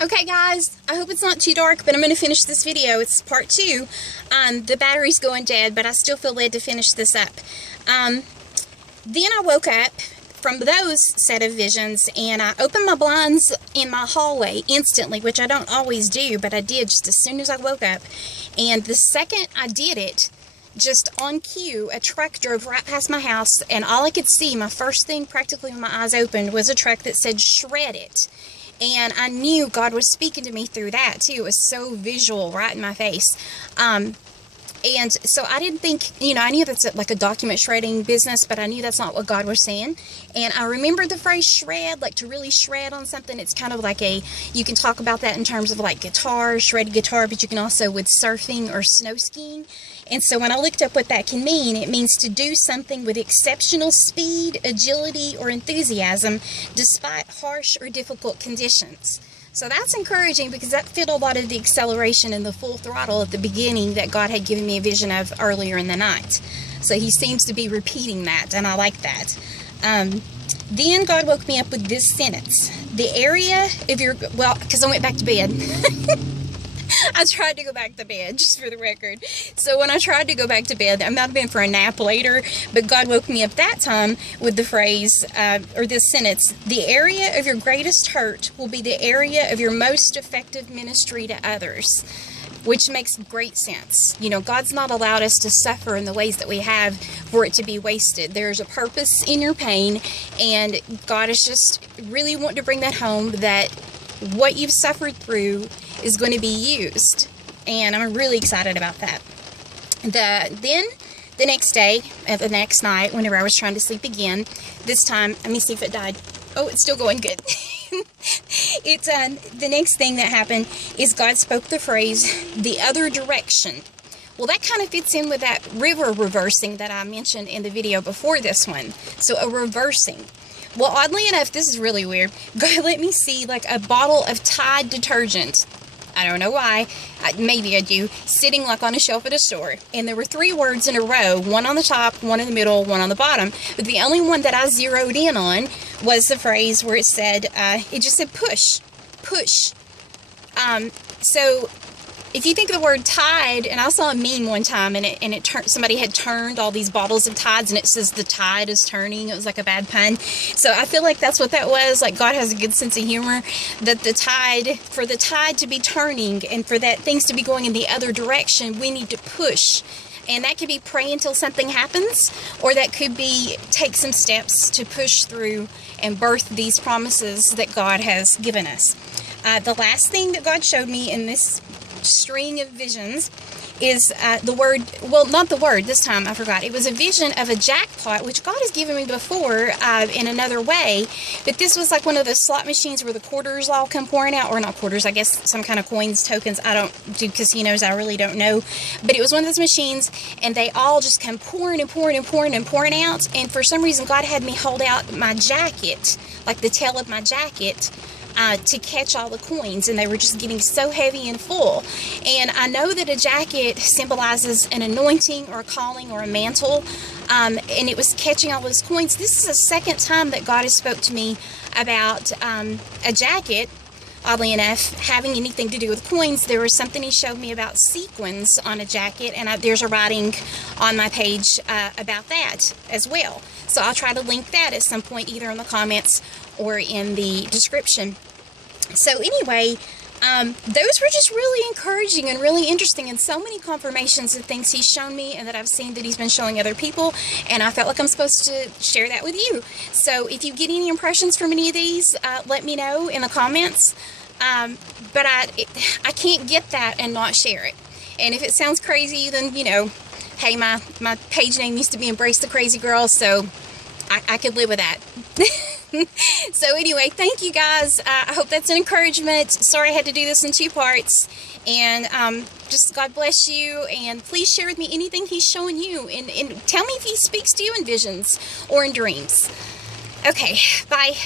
Okay guys, I hope it's not too dark, but I'm going to finish this video. It's part 2. The battery's going dead, but I still feel led to finish this up. Then I woke up from those set of visions, and I opened my blinds in my hallway instantly, which I don't always do, but I did just as soon as I woke up. And the second I did it, just on cue, a truck drove right past my house, and all I could see, my first thing practically when my eyes opened, was a truck that said, "Shred it." And I knew God was speaking to me through that, too. It was so visual, right in my face. And so I didn't think, I knew that's like a document shredding business, but I knew that's not what God was saying. And I remember the phrase shred, like to really shred on something. It's kind of like you can talk about that in terms of like guitar, shredded guitar, but you can also with surfing or snow skiing. And so when I looked up what that can mean, it means to do something with exceptional speed, agility, or enthusiasm, despite harsh or difficult conditions. So that's encouraging because that fit a lot of the acceleration and the full throttle at the beginning that God had given me a vision of earlier in the night. So he seems to be repeating that, and I like that. Then God woke me up with this sentence. The area of your, well, because I went back to bed. I tried to go back to bed, just for the record. So when I tried to go back to bed, I might have been for a nap later, but God woke me up that time with the phrase, or this sentence, the area of your greatest hurt will be the area of your most effective ministry to others, which makes great sense. God's not allowed us to suffer in the ways that we have for it to be wasted. There's a purpose in your pain, and God is just really wanting to bring that home, that what you've suffered through is going to be used, and I'm really excited about that. Then the next day, the next night, whenever I was trying to sleep again, this time, let me see if it died. Oh, it's still going good. It's the next thing that happened is God spoke the phrase, the other direction. Well, that kind of fits in with that river reversing that I mentioned in the video before this one. So a reversing. Well, oddly enough, this is really weird. God let me see like a bottle of Tide detergent. I don't know why. Maybe I do. Sitting like on a shelf at a store. And there were 3 words in a row. One on the top, one in the middle, one on the bottom. But the only one that I zeroed in on was the phrase where it said, it just said push. Push. So if you think of the word Tide, and I saw a meme one time, and somebody had turned all these bottles of Tides, and it says the tide is turning. It was like a bad pun. So I feel like that's what that was. Like God has a good sense of humor, that for the tide to be turning, and for that things to be going in the other direction, we need to push. And that could be pray until something happens, or that could be take some steps to push through and birth these promises that God has given us. The last thing that God showed me in this string of visions is the word, well, not the word this time, I forgot. It was a vision of a jackpot, which God has given me before in another way, but this was like one of the slot machines where the quarters all come pouring out, or not quarters, I guess some kind of coins, tokens. I don't do casinos, I really don't know, but it was one of those machines, and they all just come pouring and pouring and pouring and pouring out, and for some reason God had me hold out my jacket, like the tail of my jacket, to catch all the coins, and they were just getting so heavy and full. And I know that a jacket symbolizes an anointing or a calling or a mantle, and it was catching all those coins. This is the second time that God has spoke to me about a jacket, oddly enough, having anything to do with coins. There was something he showed me about sequins on a jacket, and there's a writing on my page about that as well. So I'll try to link that at some point, either in the comments or in the description. So anyway, those were just really encouraging and really interesting, and so many confirmations of things he's shown me and that I've seen that he's been showing other people, and I felt like I'm supposed to share that with you. So if you get any impressions from any of these, let me know in the comments. But I can't get that and not share it. And if it sounds crazy, then, hey, my page name used to be Embrace the Crazy Girl, so I could live with that. So anyway, thank you guys. I hope that's an encouragement. Sorry I had to do this in 2 parts. And just God bless you. And please share with me anything he's showing you. And tell me if he speaks to you in visions or in dreams. Okay, bye.